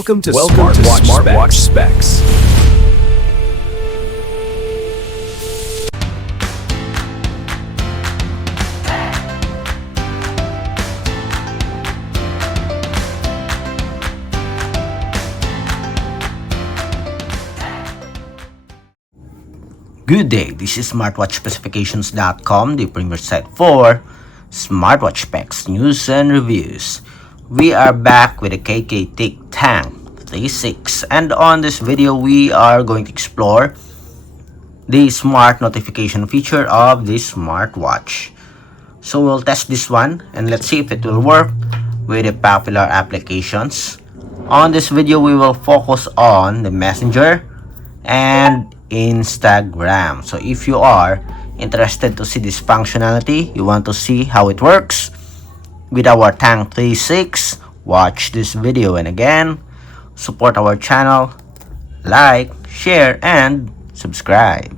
Welcome to Smartwatch Specs. Good day, this is smartwatchspecifications.com, the premier site for smartwatch specs, news, and reviews. We are back with the KKTICK Tank 36, and on this video we are going to explore the smart notification feature of this smartwatch. So we'll test this one and let's see if it will work with the popular applications. On this video we will focus on the Messenger and Instagram. So if you are interested to see this functionality, you want to see how it works with our Tank 36, watch this video. And again, support our channel, like, share, and subscribe.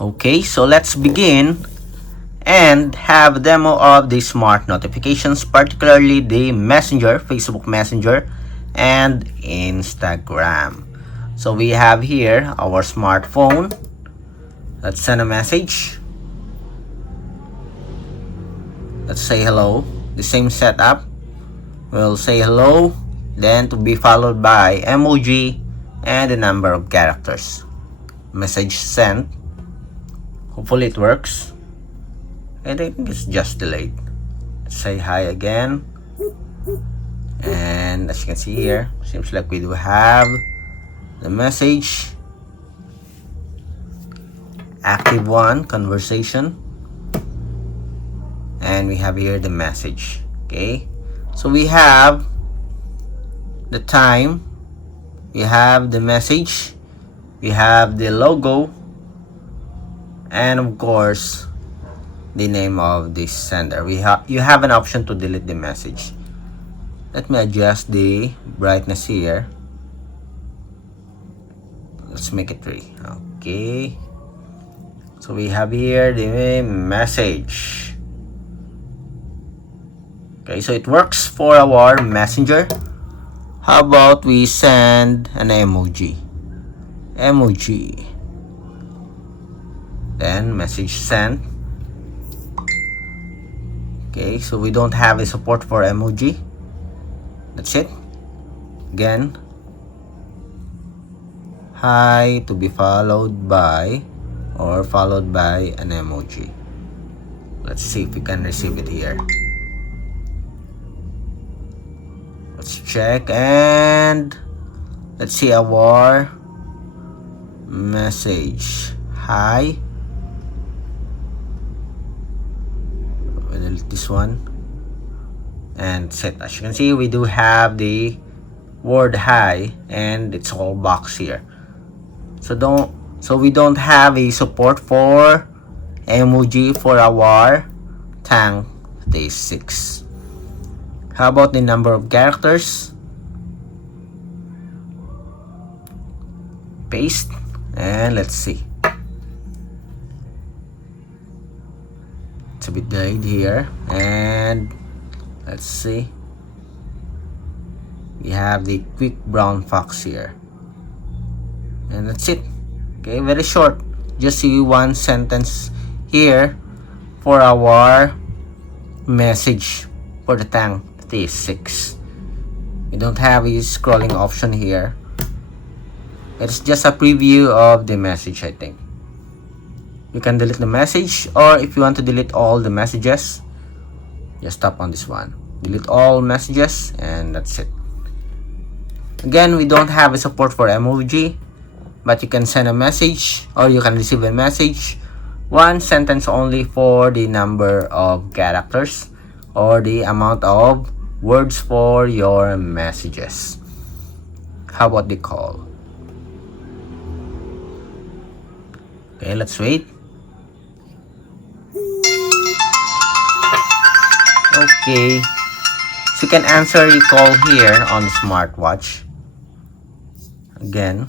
Okay, so let's begin and have a demo of the smart notifications, particularly the Messenger, Facebook Messenger, and Instagram. So we have here our smartphone. Let's send a message. Let's say hello. The same setup. We'll say hello, then to be followed by emoji and the number of characters. Message sent. Hopefully it works. I think it's just delayed. Let's say hi again. And as you can see here, seems like we do have the message, active one, conversation, and we have here the message. Okay, so we have the time, we have the message, we have the logo, and of course the name of the sender. You have an option to delete the message. Let me adjust the brightness here. Let's make it 3. Okay, so we have here the message. Okay, so it works for our Messenger. How about we send an emoji? Then message sent. Okay, so we don't have a support for emoji. That's it. Again, hi to be followed by an emoji. Let's see if we can receive it here. Let's check and let's see our message. Hi. We'll delete this one and set. As you can see, we do have the word hi and it's all box here. So we don't have a support for emoji for our Tank 36. How about the number of characters? Paste and let's see. It's a bit delayed here and let's see. We have the quick brown fox here. And that's it. Okay, very short. Just see one sentence here for our message for the Tank 36. We don't have a scrolling option here. It's just a preview of the message, I think. You can delete the message, or if you want to delete all the messages, just tap on this one. Delete all messages, and that's it. Again, we don't have a support for emoji, but you can send a message or you can receive a message. One sentence only for the number of characters or the amount of words for your messages. How about the call? Okay, let's wait. Okay, so you can answer the call here on the smartwatch. Again,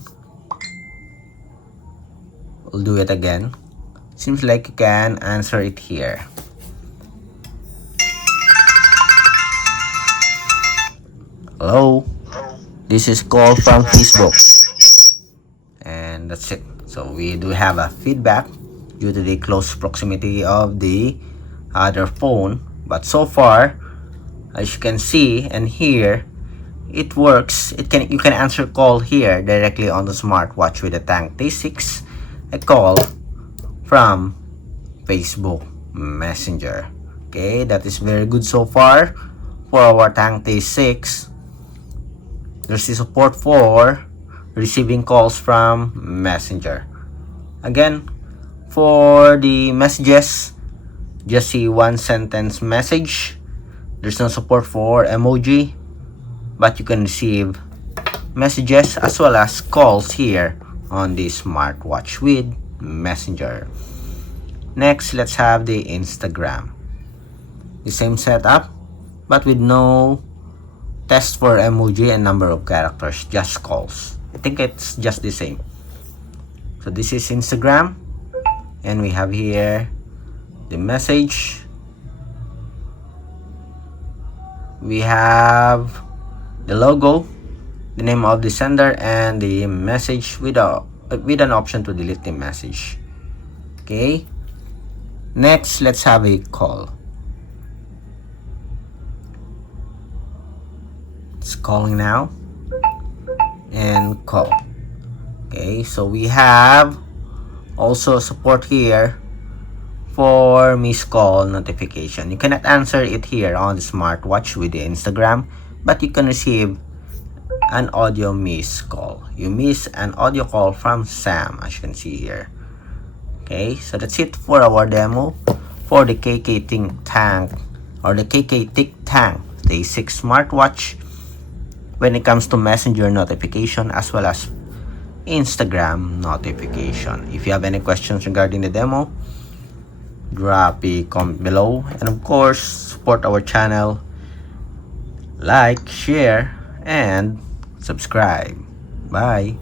we'll do it again. Seems like you can answer it here. Hello? This is call from Facebook. And that's it. So we do have a feedback due to the close proximity of the other phone. But so far, as you can see and hear, it works. You can answer call here directly on the smartwatch with the Tank T6, a call from Facebook Messenger. Okay, that is very good so far for our Tank T6. There's the support for receiving calls from Messenger. Again, for the messages, just see one sentence message. There's no support for emoji, but you can receive messages as well as calls here on the smartwatch with Messenger. Next, let's have the Instagram. The same setup, but with no test for emoji and number of characters, just calls. I think it's just the same. So this is Instagram, and we have here the message. We have the logo, the name of the sender, and the message with an option to delete the message. Okay. Next, let's have a call. It's calling now. And call. Okay, so we have also support here for missed call notification. You cannot answer it here on the smartwatch with the Instagram, but you can receive an audio missed call. You miss an audio call from Sam, as you can see here. Okay, so that's it for our demo for the KKTICK Tank or the KKTICK Tank T6 smartwatch when it comes to messenger notification as well as Instagram notification. If you have any questions regarding the demo, drop a comment below, and of course support our channel, like, share, and subscribe. Bye.